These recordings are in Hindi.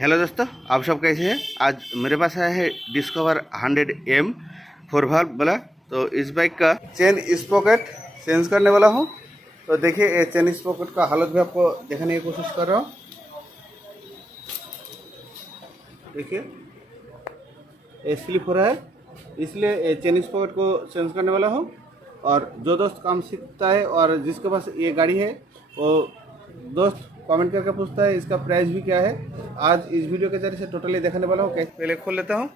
हेलो दोस्तों, आप सब कैसे हैं। आज मेरे पास आया है डिस्कवर 100M 4 वाल्व वाला। तो इस बाइक का चेन स्पॉकेट चेंज करने वाला हूं। तो देखिए, ये चेन स्पॉकेट का हालत भी आपको दिखाने की कोशिश कर रहा हूं। देखिए, ये स्लिप हो रहा है, इसलिए ये चेन स्पॉकेट को चेंज करने वाला हूं। और जो दोस्त काम सीखता है और जिसके पास ये गाड़ी है, वो दोस्त कमेंट करके पूछता है इसका प्राइस भी क्या है। आज इस वीडियो के जरिए से टोटली दिखाने वाला हूँ। पहले खोल लेता हूँ।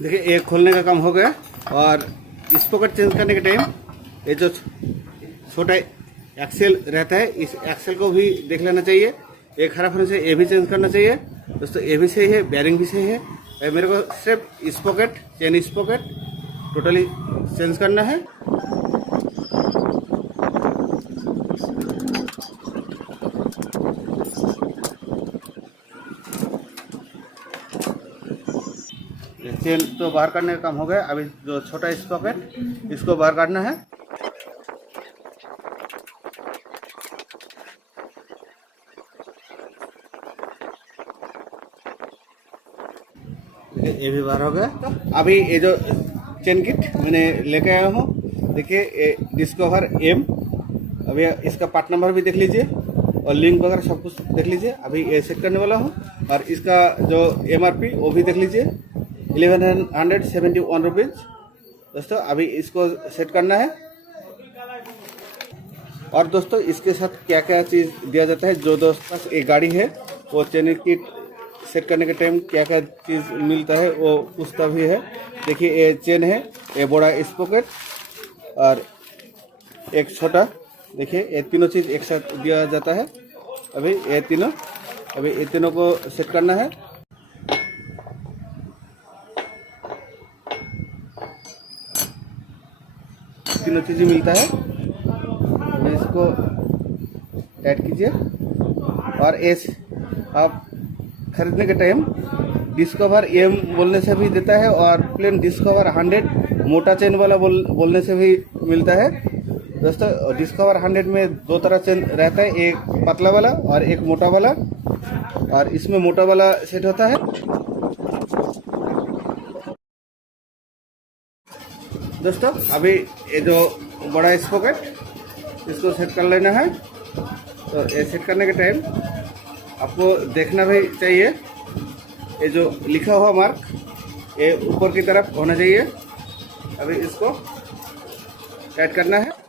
देखिए, एक खोलने का काम हो गया। और स्पॉकेट चेंज करने के टाइम ये जो छोटा एक्सेल रहता है, इस एक्सेल को भी देख लेना चाहिए। एक खराब होने से ये भी चेंज करना चाहिए। दोस्तों, ये भी सही है, बेयरिंग भी सही है। मेरे को सिर्फ sprocket chain sprocket totally change करना है। चेन तो बाहर काटने का काम हो गया। अभी जो छोटा स्पॉकेट, इसको बाहर काटना है। ये भी बाहर हो गया। तो अभी ये जो चेन किट मैंने लेके आया हूँ, देखिए, ये डिस्कवर M। अभी इसका पार्ट नंबर भी देख लीजिए और लिंक वगैरह सब कुछ देख लीजिए। अभी ये सेट करने वाला हूँ। और इसका जो MRP वो भी देख लीजिए, 1171 रुपीज़। दोस्तों, अभी इसको सेट करना है। और दोस्तों, इसके साथ क्या क्या चीज़ दिया जाता है, जो दोस्त पास एक गाड़ी है वो चेन किट सेट करने के टाइम क्या क्या चीज़ मिलता है वो पूछता भी है। देखिए, ये चेन है, ये बड़ा स्पॉकेट और एक छोटा। देखिए, ये तीनों चीज़ एक साथ दिया जाता है। अभी ये तीनों को सेट करना है। तीनों चीज़ें मिलता है। अभी इसको टाइट कीजिए। और एस आप खरीदने के टाइम डिस्कवर M बोलने से भी देता है, और प्लेन डिस्कवर 100 मोटा चेन वाला बोलने से भी मिलता है। दोस्तों, डिस्कवर 100 में दो तरह चेन रहता है, एक पतला वाला और एक मोटा वाला। और इसमें मोटा वाला सेट होता है। दोस्तों, अभी ये जो बड़ा स्पॉकेट, इसको सेट कर लेना है। तो ये सेट करने के टाइम आपको देखना भी चाहिए, ये जो लिखा हुआ मार्क ये ऊपर की तरफ होना चाहिए। अभी इसको टाइट करना है।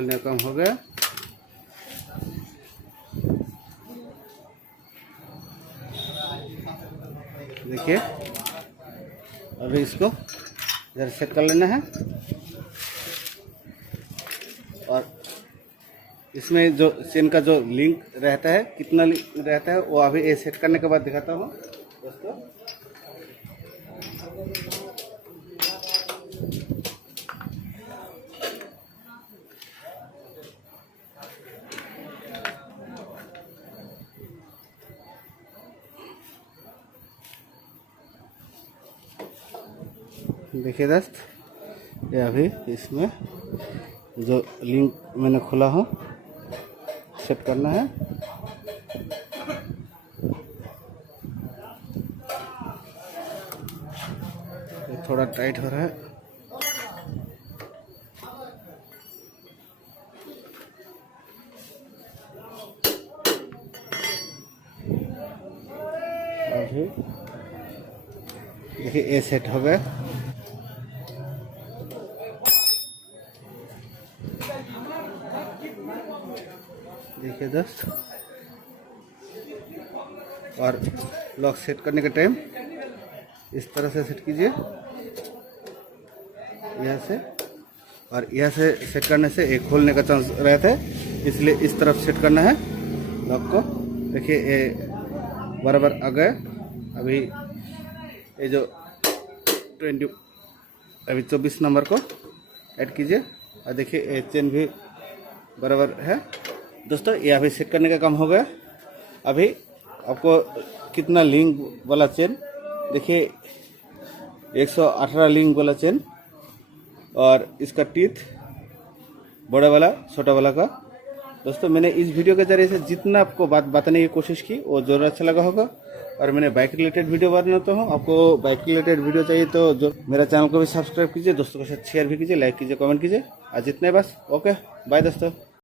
खोलने का काम हो गया। देखिए अभी इसको इधर सेट कर लेना है और इसमें जो चेन का जो लिंक रहता है कितना लिंक रहता है वो अभी ये सेट करने के बाद दिखाता हूँ दोस्तों। देखिए दोस्त, ये अभी इसमें जो लिंक मैंने खोला हो सेट करना है। ये थोड़ा टाइट हो रहा है। अभी देखिए ये सेट हो गया। देखिए दोस्त, और लॉक सेट करने के टाइम इस तरह से सेट कीजिए, यहाँ से, और यहाँ से सेट करने से एक खोलने का चांस रहता है, इसलिए इस तरफ सेट करना है लॉक को। देखिए ये बराबर आ गया। अभी ये जो 24 नंबर को ऐड कीजिए और देखिए ये चेन भी बराबर है दोस्तों। ये अभी सेट करने का काम हो गया। अभी आपको कितना लिंक वाला चेन, देखिए 118 लिंक वाला चेन और इसका टीथ बड़ा वाला छोटा वाला का। दोस्तों मैंने इस वीडियो के जरिए से जितना आपको बात बताने की कोशिश की वो ज़रूर अच्छा लगा होगा। और मैंने बाइक रिलेटेड वीडियो बनाता हूँ, आपको बाइक रिलेटेड वीडियो चाहिए तो जो मेरा चैनल को भी सब्सक्राइब कीजिए, दोस्तों के साथ शेयर भी कीजिए, लाइक कीजिए, कमेंट कीजिए। आज जितने बस, ओके बाय दोस्तों।